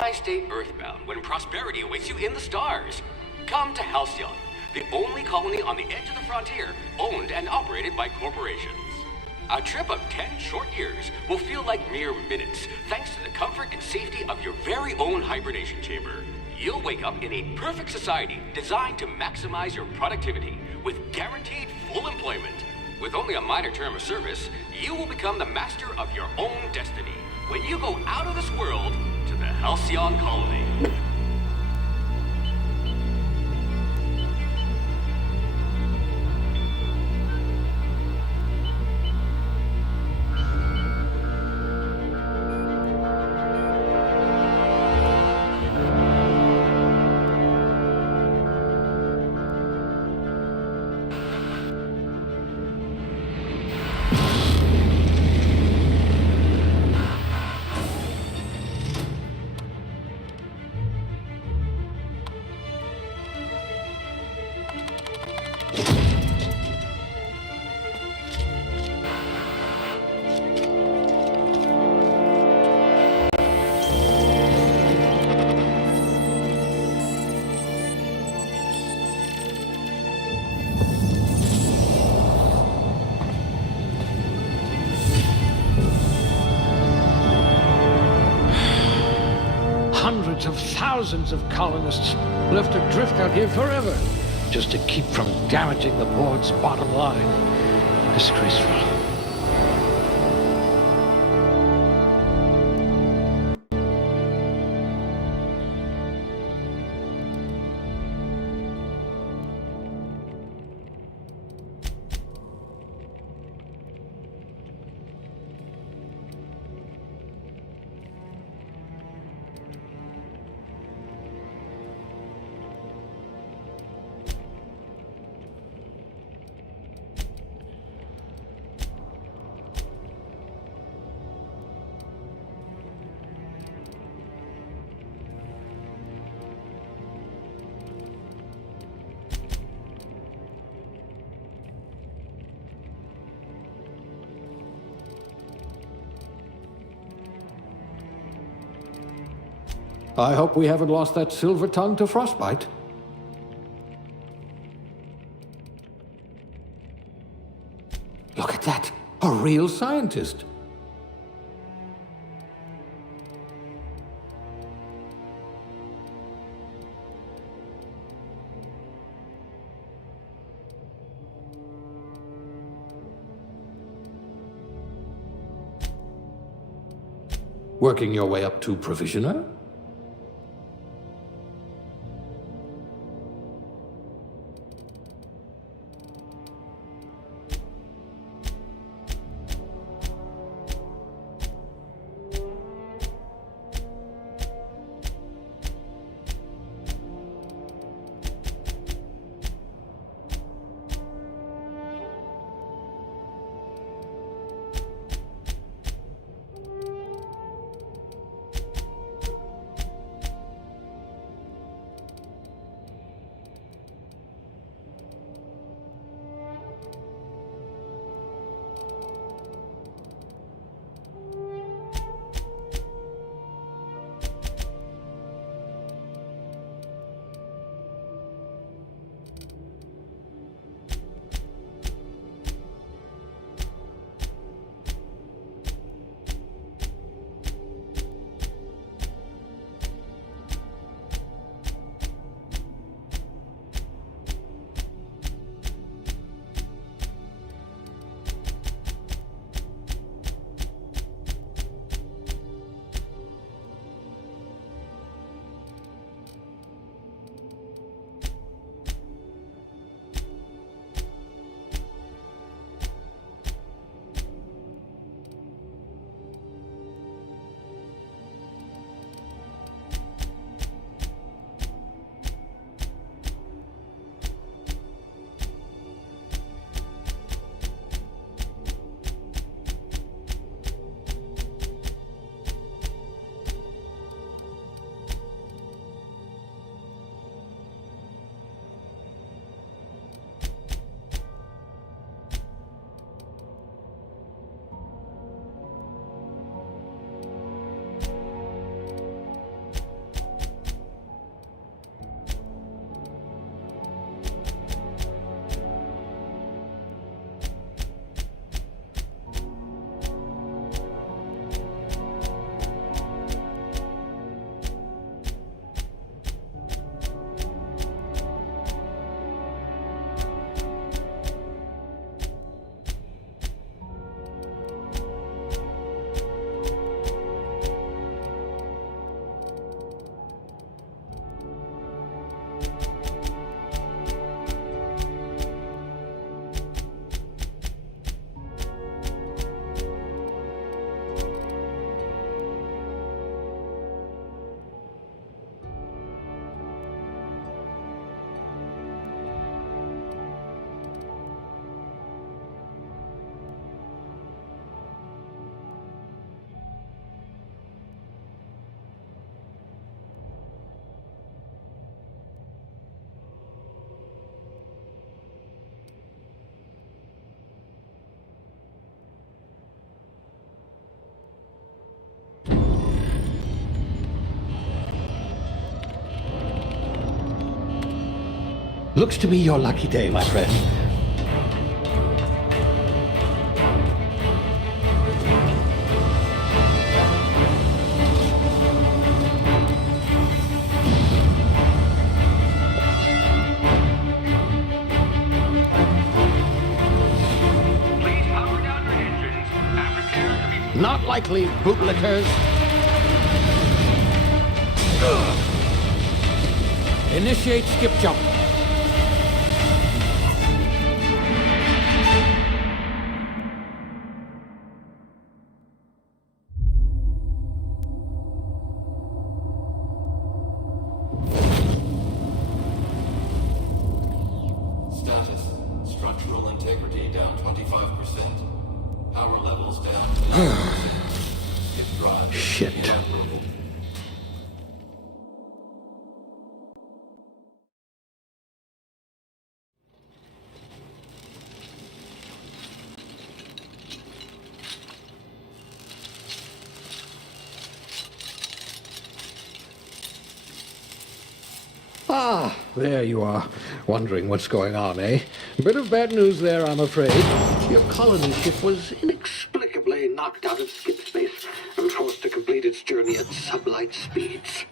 Why stay earthbound when prosperity awaits you in the stars? Come to Halcyon, the only colony on the edge of the frontier, owned and operated by corporations. A trip of 10 short years will feel like mere minutes, thanks to the comfort and safety of your very own hibernation chamber. You'll wake up in a perfect society designed to maximize your productivity with guaranteed full employment. With only a minor term of service, you will become the master of your own destiny when you go out of this world to the Halcyon colony. Hundreds of thousands of colonists left adrift out here forever, just to keep from damaging the board's bottom line. Disgraceful. I hope we haven't lost that silver tongue to frostbite. Look at that! A real scientist! Working your way up to provisioner? Looks to be your lucky day, my friend. Please power down your engines and prepare to be... Not likely, bootlickers. Initiate skip jump. Status. Structural integrity down 25%. Power levels down to 90%. Skip drive is Shit. inoperable. Ah, there you are. Wondering what's going on, eh? Bit of bad news there, I'm afraid. Your colony ship was inexplicably knocked out of skip space and forced to complete its journey at sublight speeds.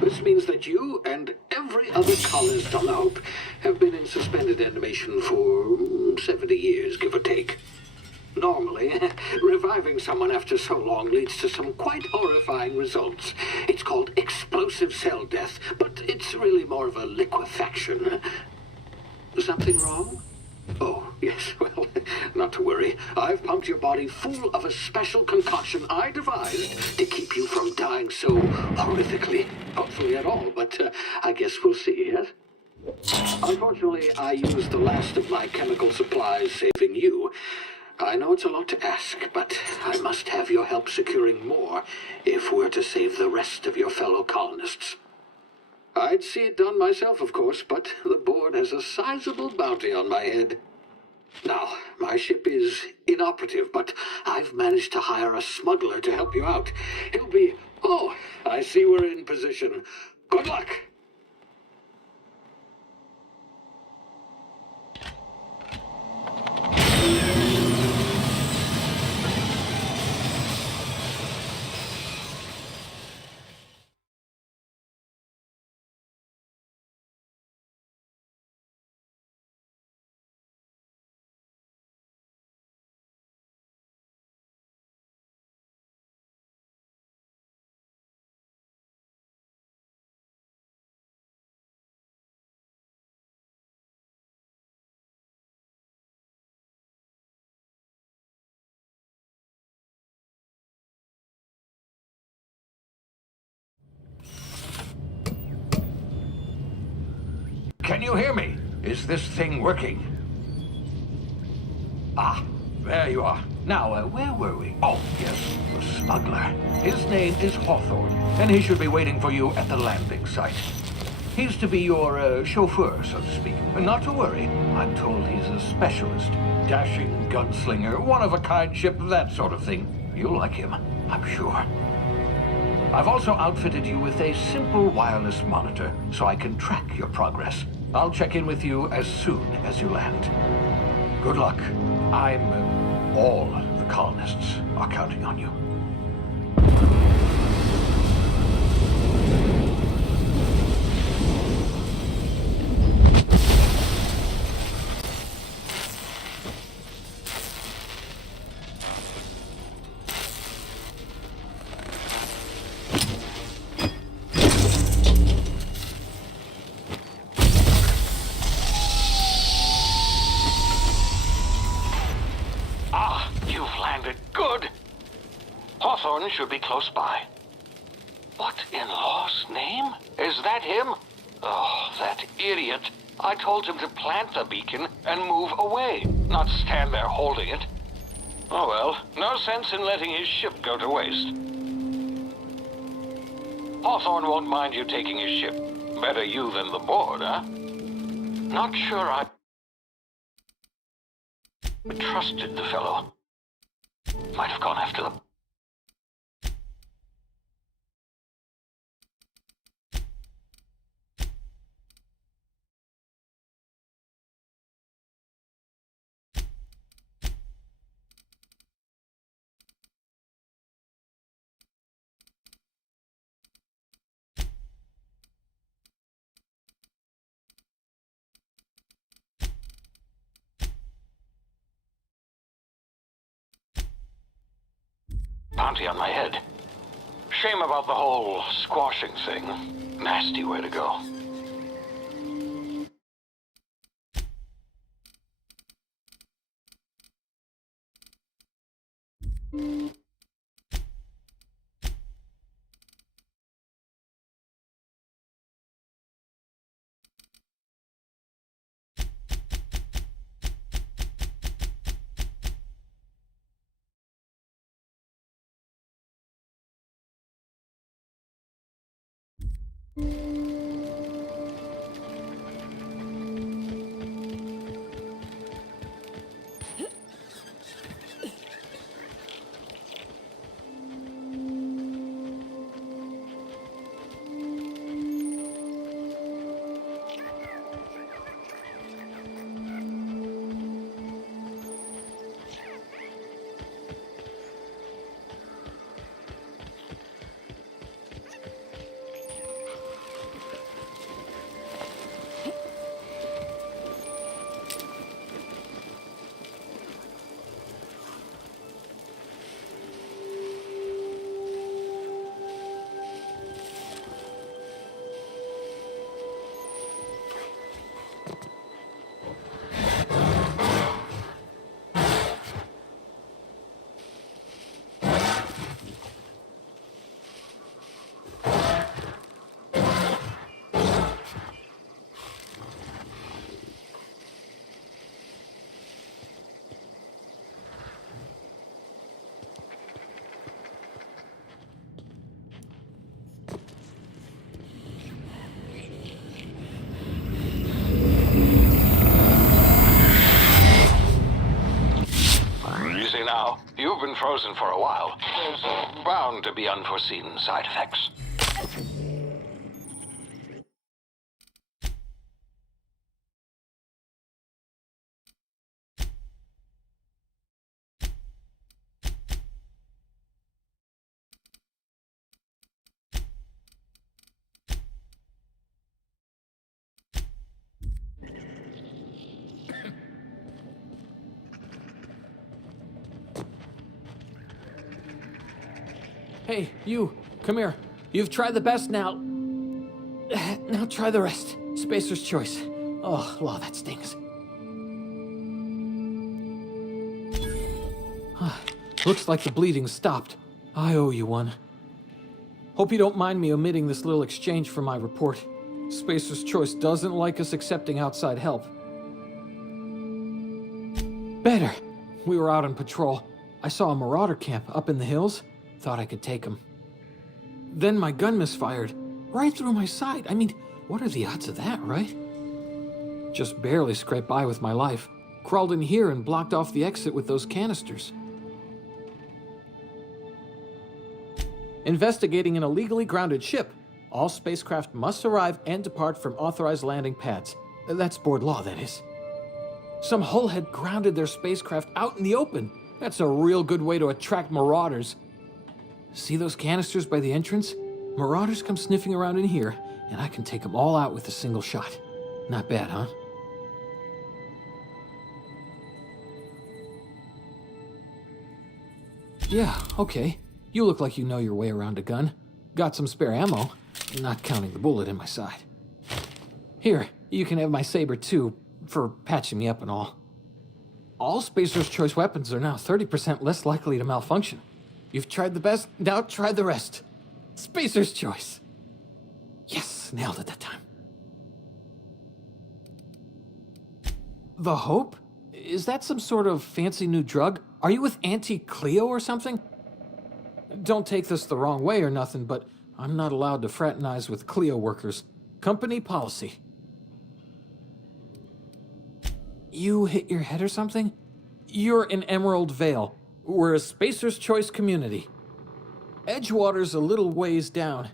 This means that you and every other colonist on the Hope have been in suspended animation for 70 years, give or take. Normally, reviving someone after so long leads to some quite horrifying results. It's called explosive cell death, but it's really more of a liquefaction. Something wrong? Oh, yes, well, not to worry. I've pumped your body full of a special concoction I devised to keep you from dying so horrifically. Hopefully at all, but I guess we'll see, yes? Unfortunately, I used the last of my chemical supplies saving you. I know it's a lot to ask, but I must have your help securing more if we're to save the rest of your fellow colonists. I'd see it done myself, of course, but the board has a sizable bounty on my head. Now, my ship is inoperative, but I've managed to hire a smuggler to help you out. He'll be... Oh, I see we're in position. Good luck! Can you hear me? Is this thing working? Ah, there you are. Now, where were we? Oh, yes, the smuggler. His name is Hawthorne, and he should be waiting for you at the landing site. He's to be your chauffeur, so to speak. Not to worry. I'm told he's a specialist. Dashing gunslinger, one-of-a-kind ship, that sort of thing. You'll like him, I'm sure. I've also outfitted you with a simple wireless monitor, so I can track your progress. I'll check in with you as soon as you land. Good luck. All the colonists are counting on you. You've landed. Good. Hawthorne should be close by. What in law's name? Is that him? Oh, that idiot. I told him to plant the beacon and move away, not stand there holding it. Oh well, no sense in letting his ship go to waste. Hawthorne won't mind you taking his ship. Better you than the board, huh? Not sure I trusted the fellow. Might have gone after the bounty on my head. Shame about the whole squashing thing. Nasty way to go. Now, you've been frozen for a while. There's bound to be unforeseen side effects. Hey, you, come here. You've tried the best now. Now try the rest. Spacer's choice. Oh, wow, that stings. Looks like the bleeding stopped. I owe you one. Hope you don't mind me omitting this little exchange from my report. Spacer's choice doesn't like us accepting outside help. Better. We were out on patrol. I saw a marauder camp up in the hills. Thought I could take him. Then my gun misfired, right through my side. I mean, what are the odds of that, right? Just barely scraped by with my life. Crawled in here and blocked off the exit with those canisters. Investigating an illegally grounded ship. All spacecraft must arrive and depart from authorized landing pads. That's board law, that is. Some hull had grounded their spacecraft out in the open. That's a real good way to attract marauders. See those canisters by the entrance? Marauders come sniffing around in here, and I can take them all out with a single shot. Not bad, huh? Yeah, okay. You look like you know your way around a gun. Got some spare ammo, not counting the bullet in my side. Here, you can have my saber too, for patching me up and all. All Spacer's Choice weapons are now 30% less likely to malfunction. You've tried the best, now try the rest. Spacer's Choice. Yes, nailed it that time. The Hope? Is that some sort of fancy new drug? Are you with Auntie Cleo or something? Don't take this the wrong way or nothing, but I'm not allowed to fraternize with Cleo workers. Company policy. You hit your head or something? You're in Emerald Vale. We're a Spacer's Choice community. Edgewater's a little ways down.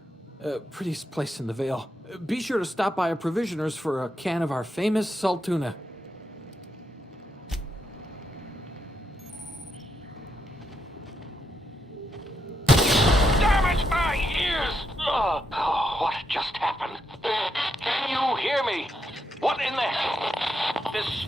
Prettiest place in the Vale. Be sure to stop by a provisioner's for a can of our famous salt tuna. Damn it, my ears! Oh, what just happened? Can you hear me? What in the... This...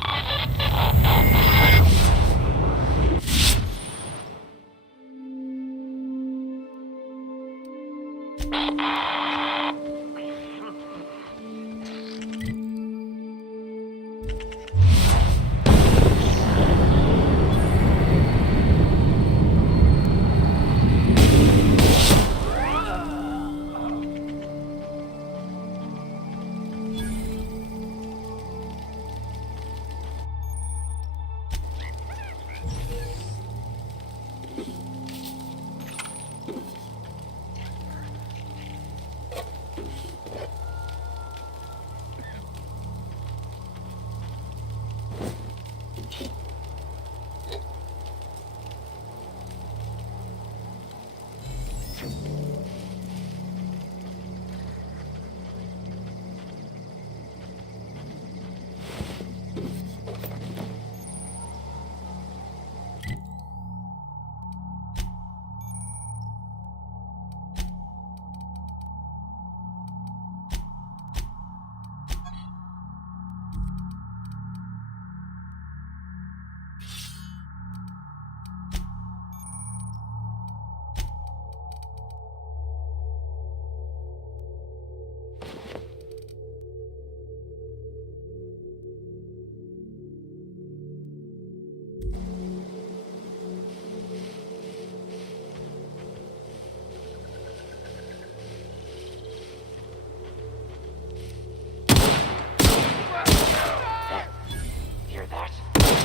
Hear that?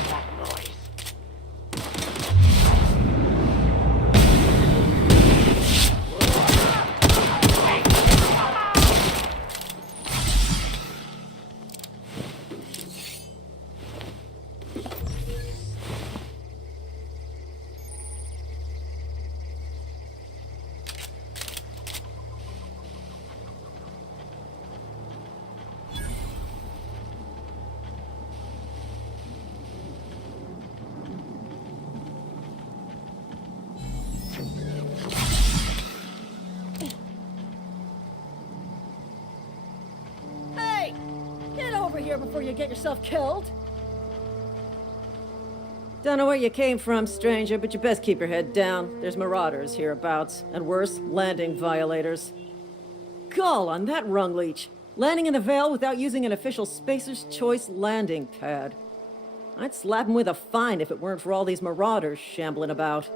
That noise. Hey! Get over here before you get yourself killed! Don't know where you came from, stranger, but you best keep your head down. There's marauders hereabouts, and worse, landing violators. Gall on that rung leech! Landing in the Vale without using an official Spacer's Choice landing pad. I'd slap him with a fine if it weren't for all these marauders shambling about.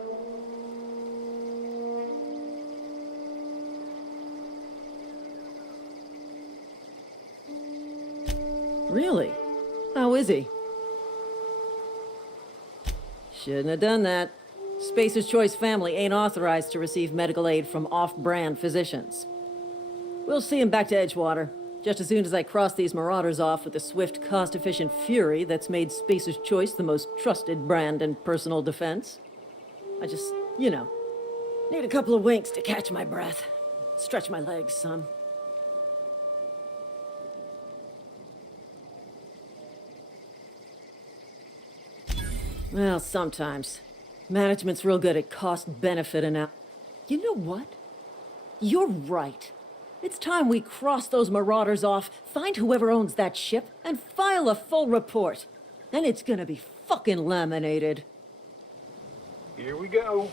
Really? How is he? Shouldn't have done that. Spacer's Choice family ain't authorized to receive medical aid from off-brand physicians. We'll see him back to Edgewater, just as soon as I cross these marauders off with the swift, cost-efficient fury that's made Spacer's Choice the most trusted brand in personal defense. I just, need a couple of winks to catch my breath. Stretch my legs, son. Well, sometimes. Management's real good at cost-benefit analysis. You know what? You're right. It's time we cross those marauders off, find whoever owns that ship, and file a full report. Then it's gonna be fucking laminated. Here we go.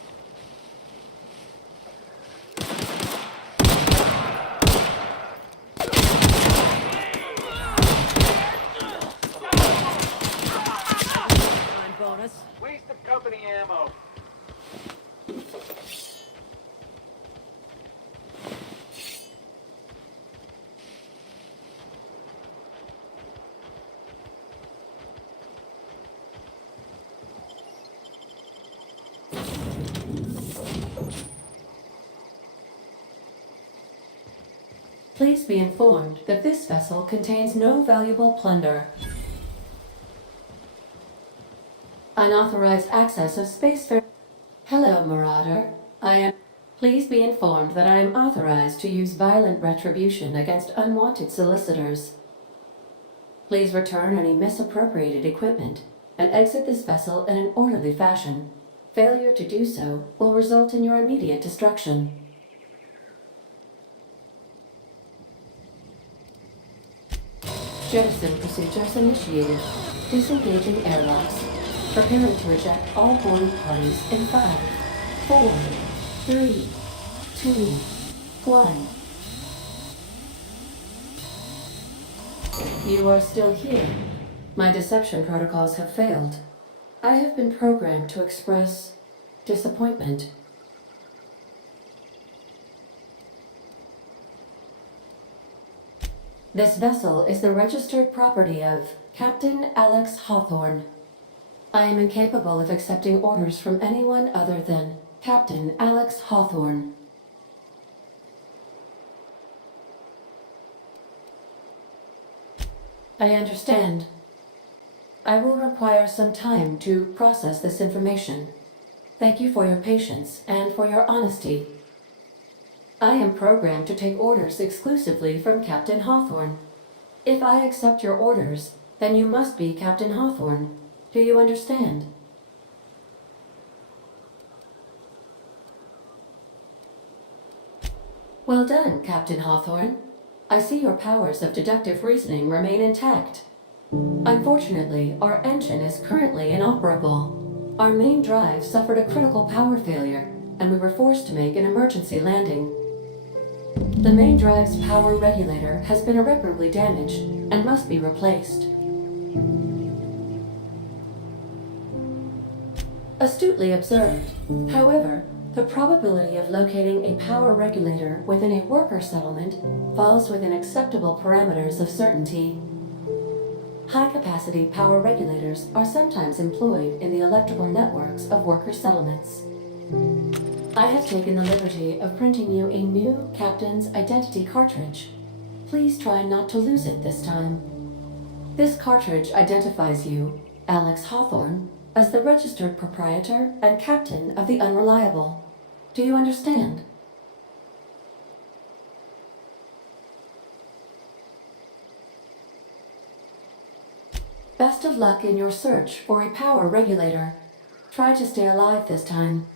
Time bonus. Waste of company ammo. Please be informed that this vessel contains no valuable plunder. Unauthorized access of spacefarer. Hello, Marauder. Please be informed that I am authorized to use violent retribution against unwanted solicitors. Please return any misappropriated equipment and exit this vessel in an orderly fashion. Failure to do so will result in your immediate destruction. Jettison procedures initiated. Disengaging airlocks. Preparing to eject all boarding parties in 5, 4, 3, 2, 1. You are still here. My deception protocols have failed. I have been programmed to express disappointment. This vessel is the registered property of Captain Alex Hawthorne. I am incapable of accepting orders from anyone other than Captain Alex Hawthorne. I understand. I will require some time to process this information. Thank you for your patience and for your honesty. I am programmed to take orders exclusively from Captain Hawthorne. If I accept your orders, then you must be Captain Hawthorne. Do you understand? Well done, Captain Hawthorne. I see your powers of deductive reasoning remain intact. Unfortunately, our engine is currently inoperable. Our main drive suffered a critical power failure, and we were forced to make an emergency landing. The main drive's power regulator has been irreparably damaged and must be replaced. Astutely observed. However, the probability of locating a power regulator within a worker settlement falls within acceptable parameters of certainty. High-capacity power regulators are sometimes employed in the electrical networks of worker settlements. I have taken the liberty of printing you a new Captain's Identity cartridge. Please try not to lose it this time. This cartridge identifies you, Alex Hawthorne, as the registered proprietor and captain of the Unreliable. Do you understand? Best of luck in your search for a power regulator. Try to stay alive this time.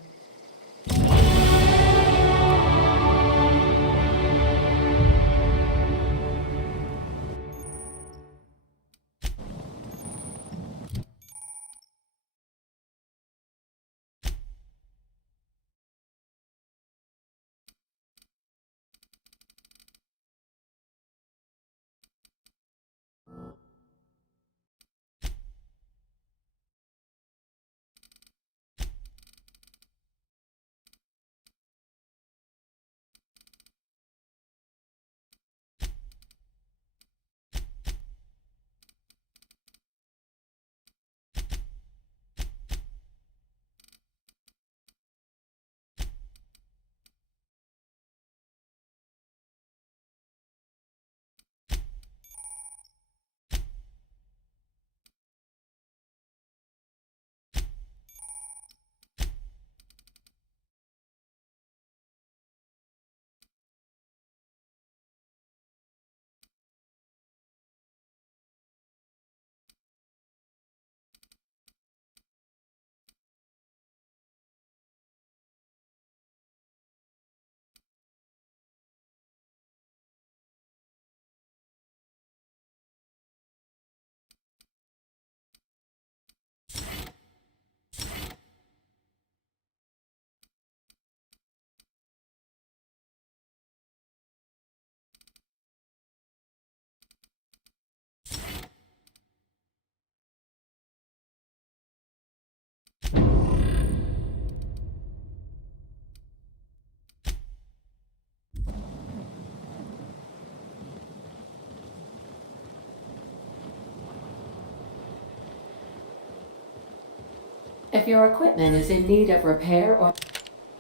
If your equipment is in need of repair or...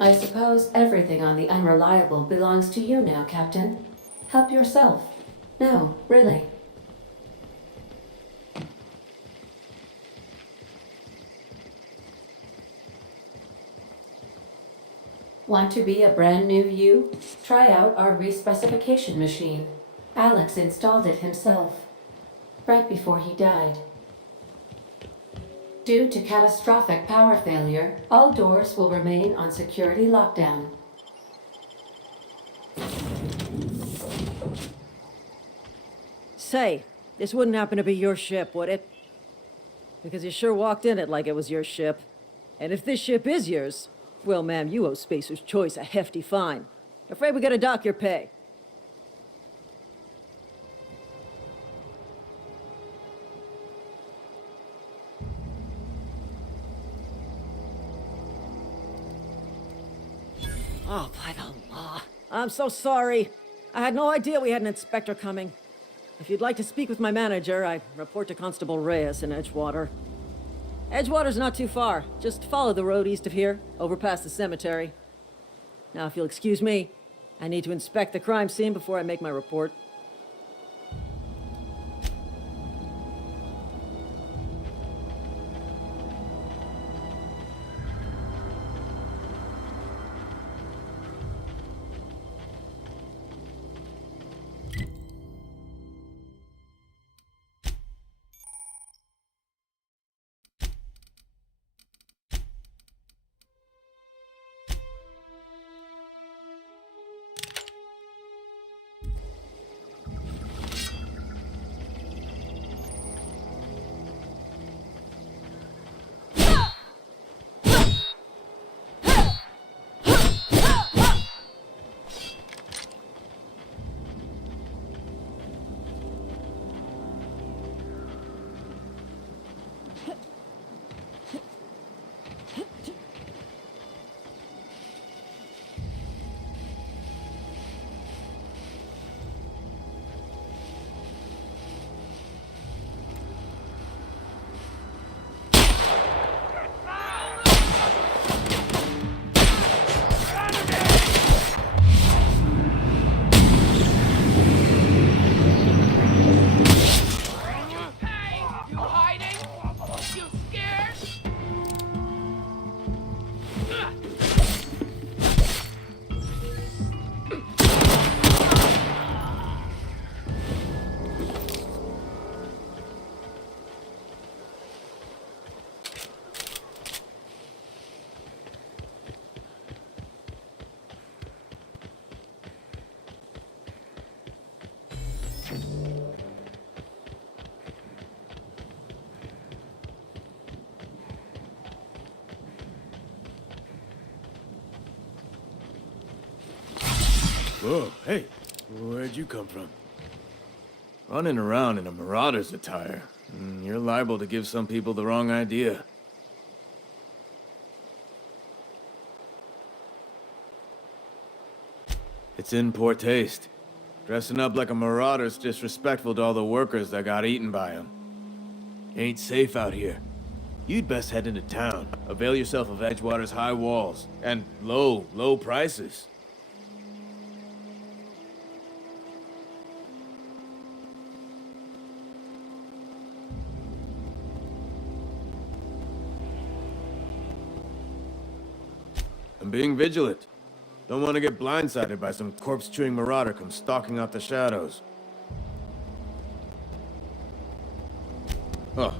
I suppose everything on the Unreliable belongs to you now, Captain. Help yourself. No, really. Want to be a brand new you? Try out our respecification machine. Alex installed it himself, right before he died. Due to catastrophic power failure, all doors will remain on security lockdown. Say, this wouldn't happen to be your ship, would it? Because you sure walked in it like it was your ship. And if this ship is yours, well, ma'am, you owe Spacer's Choice a hefty fine. Afraid we gotta dock your pay. Oh, by the law. I'm so sorry. I had no idea we had an inspector coming. If you'd like to speak with my manager, I report to Constable Reyes in Edgewater. Edgewater's not too far. Just follow the road east of here, over past the cemetery. Now, if you'll excuse me, I need to inspect the crime scene before I make my report. Whoa, hey, where'd you come from? Running around in a marauder's attire. You're liable to give some people the wrong idea. It's in poor taste. Dressing up like a marauder's disrespectful to all the workers that got eaten by him. Ain't safe out here. You'd best head into town. Avail yourself of Edgewater's high walls and low prices. I'm being vigilant. Don't want to get blindsided by some corpse-chewing marauder come stalking out the shadows. Oh,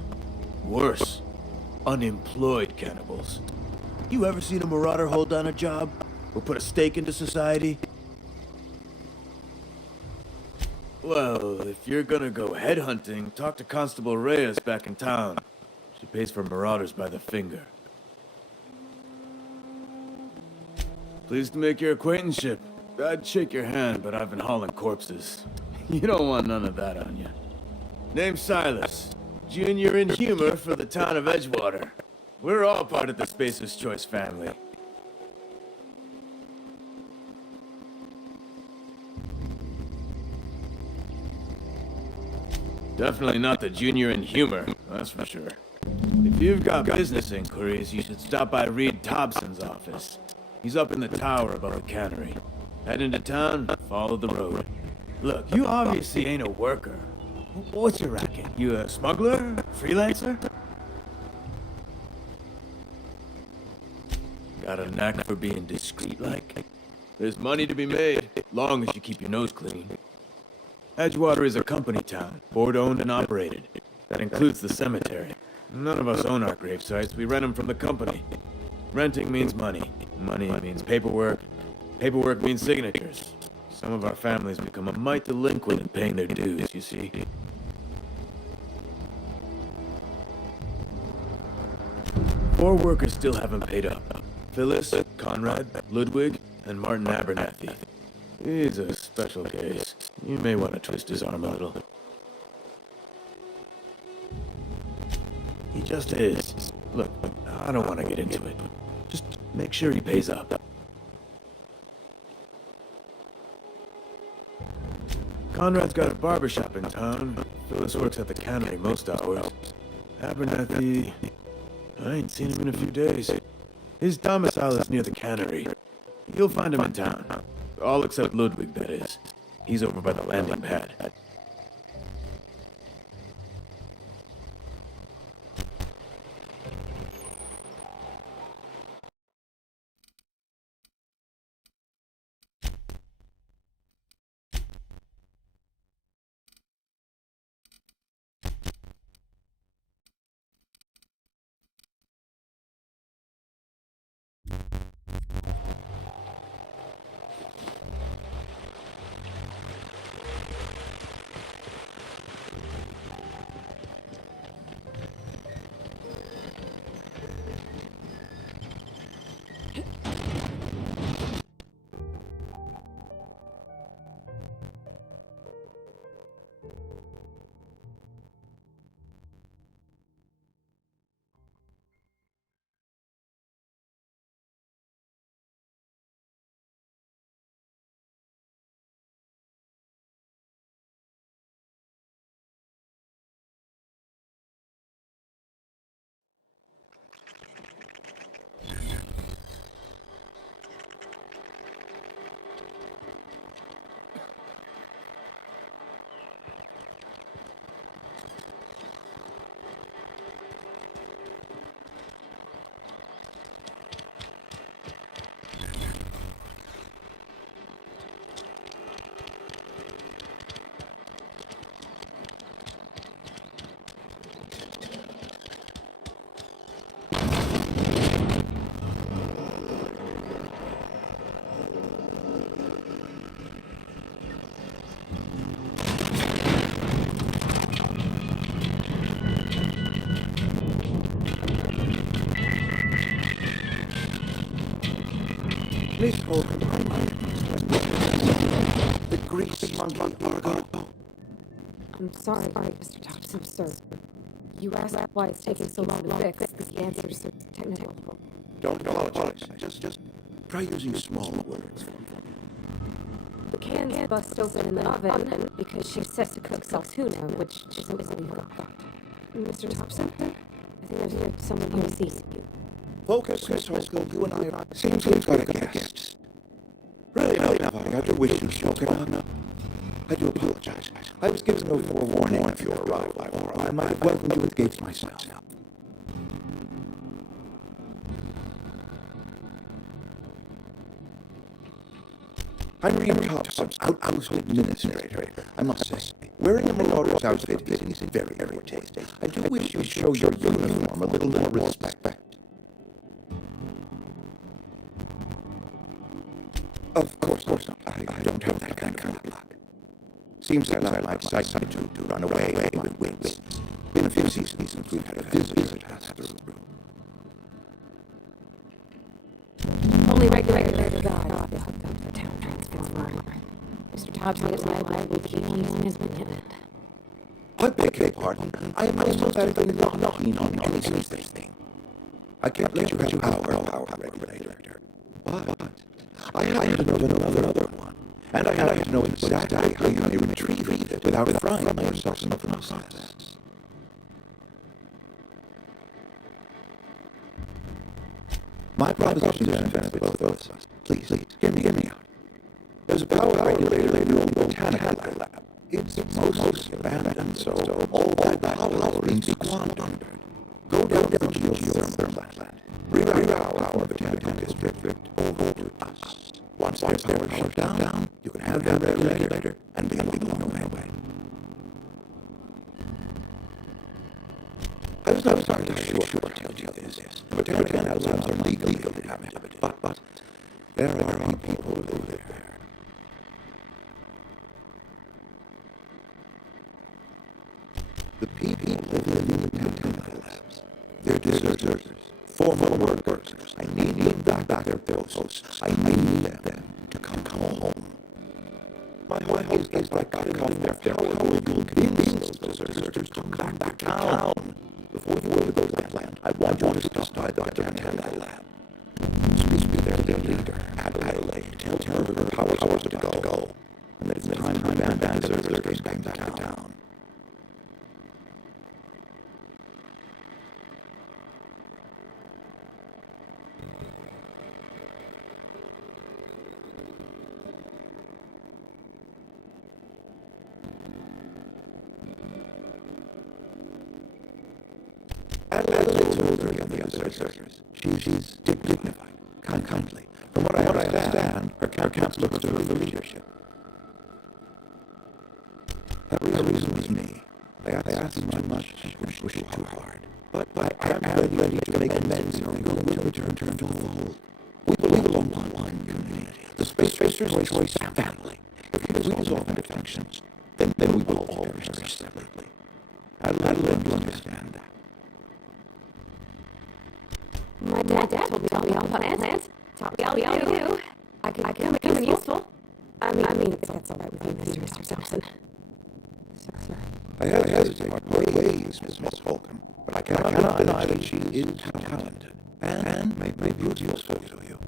worse. Unemployed cannibals. You ever seen a marauder hold down a job? Or put a stake into society? Well, if you're gonna go headhunting, talk to Constable Reyes back in town. She pays for marauders by the finger. Pleased to make your acquaintanceship. I'd shake your hand, but I've been hauling corpses. You don't want none of that on you. Name's Silas. Junior in humor for the town of Edgewater. We're all part of the Spacer's Choice family. Definitely not the junior in humor, that's for sure. If you've got business inquiries, you should stop by Reed Thompson's office. He's up in the tower above the cannery. Head into town, follow the road. Look, you obviously ain't a worker. What's your racket? You a smuggler? Freelancer? Got a knack for being discreet-like? There's money to be made, long as you keep your nose clean. Edgewater is a company town, board-owned and operated. That includes the cemetery. None of us own our grave sites, we rent them from the company. Renting means money. Money means paperwork. Paperwork means signatures. Some of our families become a mite delinquent in paying their dues, you see. 4 workers still haven't paid up. Phyllis, Conrad, Ludwig, and Martin Abernathy. He's a special case. You may want to twist his arm a little. He just is. Look, I don't want to get into it. Just make sure he pays up. Conrad's got a barbershop in town. Phyllis works at the cannery most hours. Abernathy... I ain't seen him in a few days. His domicile is near the cannery. You'll find him in town. All except Ludwig, that is. He's over by the landing pad. Please hold the grease monkey Margot. I'm sorry, Mr. Thompson, sir. You asked why it's taking so long to fix. The answer's technical. Don't apologize. Just try using small words. The cans bust open in the oven because she's set to cook saltuna, which isn't what we got. Mr. Thompson, I think there's someone here to see you. Focus, Miss Hoskell. You and I seems got a guest. Really, no, I got your wish to smoke it up. I do apologize. I was given no forewarning of your arrival, or I might have welcomed you with gates myself. I'm Reed Thompson, outpost administrator. I must say, wearing a Marauder's outfit is very, very tasty. I do wish you'd show your uniform a little more respect. Of course not. I don't have that kind of luck. Seems that I might decide to run away with wings. Been a few seasons since we've had a visitor pass through. Only regular guys will hook up the town transformer. Mr. Thompson is my glad we keep using his minute. I beg your pardon. I am most emphatically not keen on any such thing. I can't let you have our regulator. But I happen to know another one. And I happen to know exactly how you may retrieve it without frying yourself in the process. My proposition benefits both of us. Please, hear me out. There's a power regulator in the old botanical lab. It's mostly abandoned, so all that power is being squandered. Go down to the geothermal plant. Bring our power botanical district over to us. Once there's power shut down, you can have that regulator and be blown away. I was not entirely sure what tell you this. The botanical labs are legally inhabited, but there are people who live there. The people live in the botanical labs. They're deserters, former workers. I need them back at their posts. I need them to come home. My hope is like cutting off their power. You'll convince those lizards to come back to town. Before you go to the land, I want you to stop by the Canada lab. Speak to their leader, Adelaide. Tell her her powers to go. And that it's time to abandon lizards back to town. Adelaide's older than the others. She's dignified, kindly. From what I understand, her camp looks to her for leadership. That reason was me. They asked too much and pushed too hard. But I am ready to make amends and go to return to the fold. We belong to one community, the Spacer's Choice family. If we dissolve into factions, then we will all perish separately. Adelaide will understand that. My dad told me all about plants. Taught me all you do. I can make them useful. I mean, if that's all right with you, Mr. Thompson. Sir. I hesitate my ways, Miss Holcomb, but I cannot deny that she is talented and may be useful to you.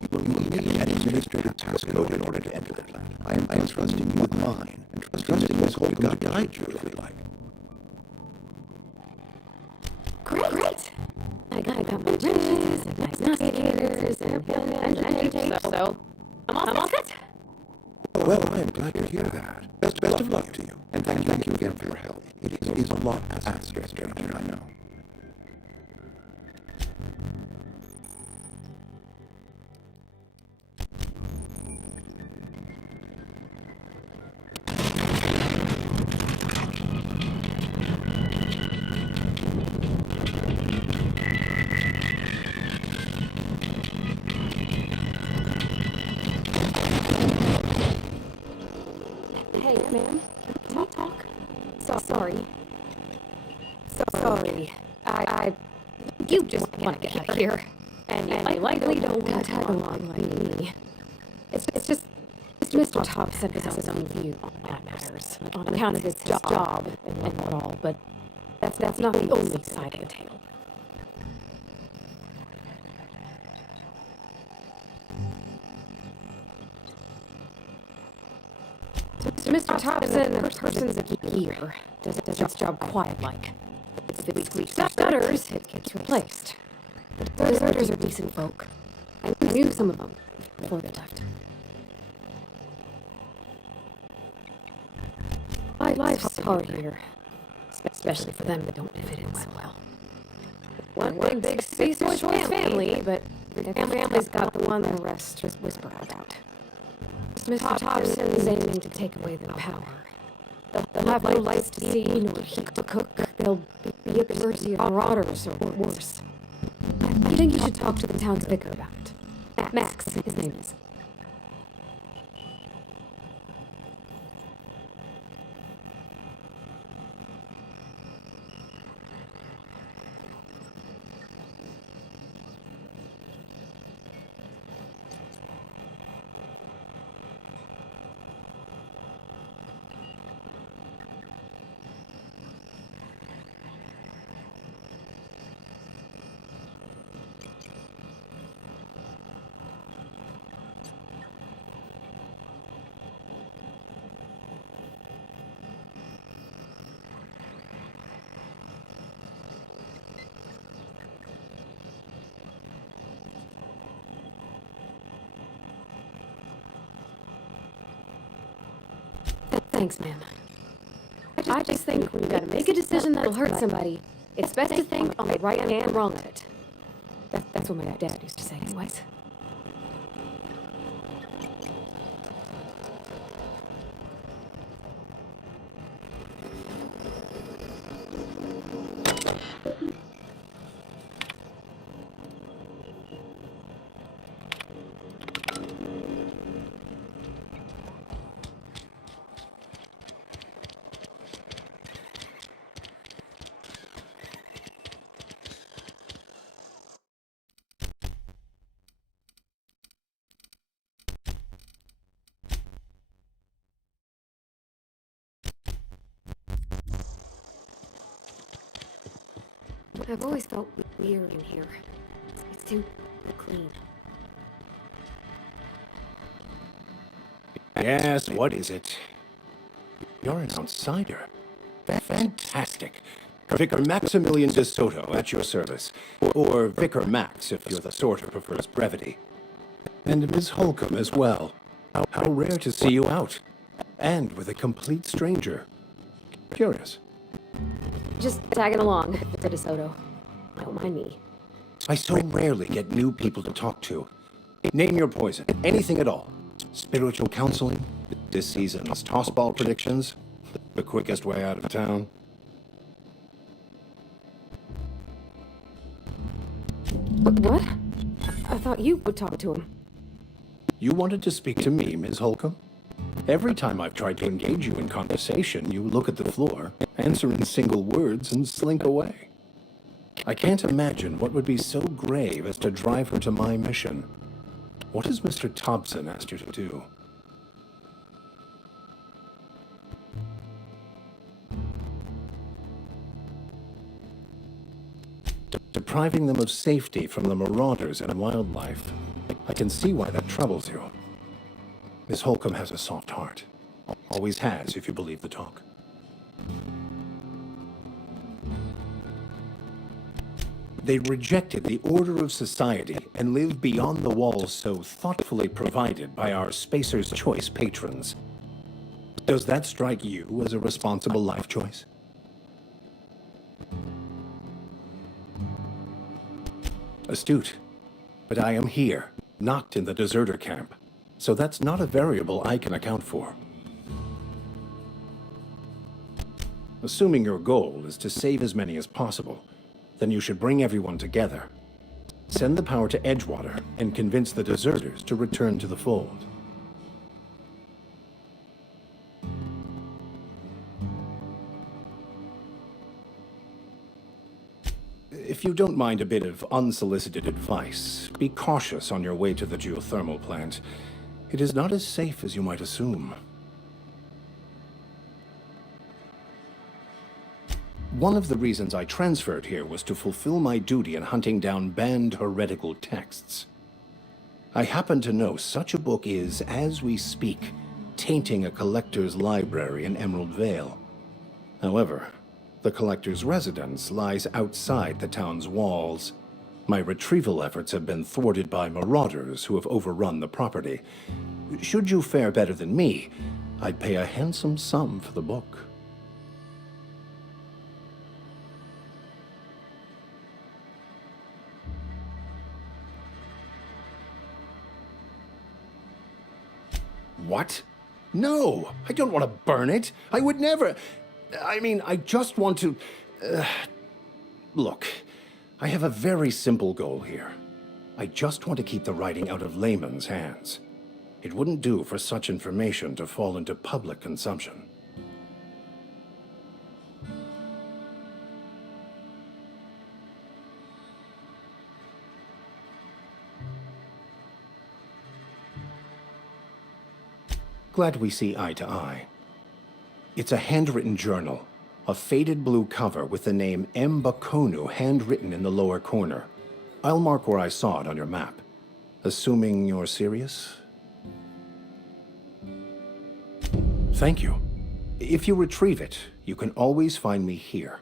You will need an administrative task code in order to enter the plan. I am trusting you with mine, and trusting Miss Holcomb to guide you if you like. Great! I got my bridges, and nice navigators, and engine tape, so I'm all set. Well, I am glad to hear that. Best of luck to you, and thank you again for your help. It is a lot to ask, stranger, I know. Hey, ma'am, can we talk? Sorry. Sorry. You just want to get out of here. And you likely don't want to tag along like me. It's just Mr. Thompson has his own view on matters, on account of his job and all, but that's not the only side of the tale. So Mr. Thompson, the person's a gear, does his job quiet-like. If it stutters, it gets replaced. The deserters are decent folk. I knew some of them before they left. Life's hard here, especially for them that don't fit in so well. One big Space Choice family, but their family's got the one the rest just whisper about. Mr. Thompson is aiming to take away their power. They'll have no lights to see, nor heat to cook. They'll be at the mercy of marauders or worse. I think you should talk to the town's vicar about it. Max, his name is. Thanks, ma'am. I just think when you gotta make a decision that'll hurt somebody, it's best to think on the right and wrong of it. That's what my dad used to say anyways. I've always felt weird in here. It's too clean. Yes, what is it? You're an outsider. Fantastic. Vicar Maximilian de Soto at your service. Or Vicar Max, if you're the sort who prefers brevity. And Ms. Holcomb as well. How rare to see you out. And with a complete stranger. Curious. Just tagging along, Mr. DeSoto. Don't mind me. I so rarely get new people to talk to. Name your poison. Anything at all. Spiritual counseling, this season's tossball predictions, the quickest way out of town. What? I thought you would talk to him. You wanted to speak to me, Ms. Holcomb? Every time I've tried to engage you in conversation, you look at the floor, answer in single words, and slink away. I can't imagine what would be so grave as to drive her to my mission. What has Mr. Thompson asked you to do? Depriving them of safety from the marauders and wildlife. I can see why that troubles you. Miss Holcomb has a soft heart. Always has, if you believe the talk. They rejected the order of society and live beyond the walls so thoughtfully provided by our Spacer's Choice patrons. Does that strike you as a responsible life choice? Astute. But I am here, not in the deserter camp. So that's not a variable I can account for. Assuming your goal is to save as many as possible, then you should bring everyone together. Send the power to Edgewater and convince the deserters to return to the fold. If you don't mind a bit of unsolicited advice, be cautious on your way to the geothermal plant. It is not as safe as you might assume. One of the reasons I transferred here was to fulfill my duty in hunting down banned heretical texts. I happen to know such a book is, as we speak, tainting a collector's library in Emerald Vale. However, the collector's residence lies outside the town's walls. My retrieval efforts have been thwarted by marauders who have overrun the property. Should you fare better than me, I'd pay a handsome sum for the book. What? No! I don't want to burn it! I would never... I mean, I just want to... Look, I have a very simple goal here. I just want to keep the writing out of layman's hands. It wouldn't do for such information to fall into public consumption. Glad we see eye to eye. It's a handwritten journal, a faded blue cover with the name M. Bakonu handwritten in the lower corner. I'll mark where I saw it on your map. Assuming you're serious? Thank you. If you retrieve it, you can always find me here.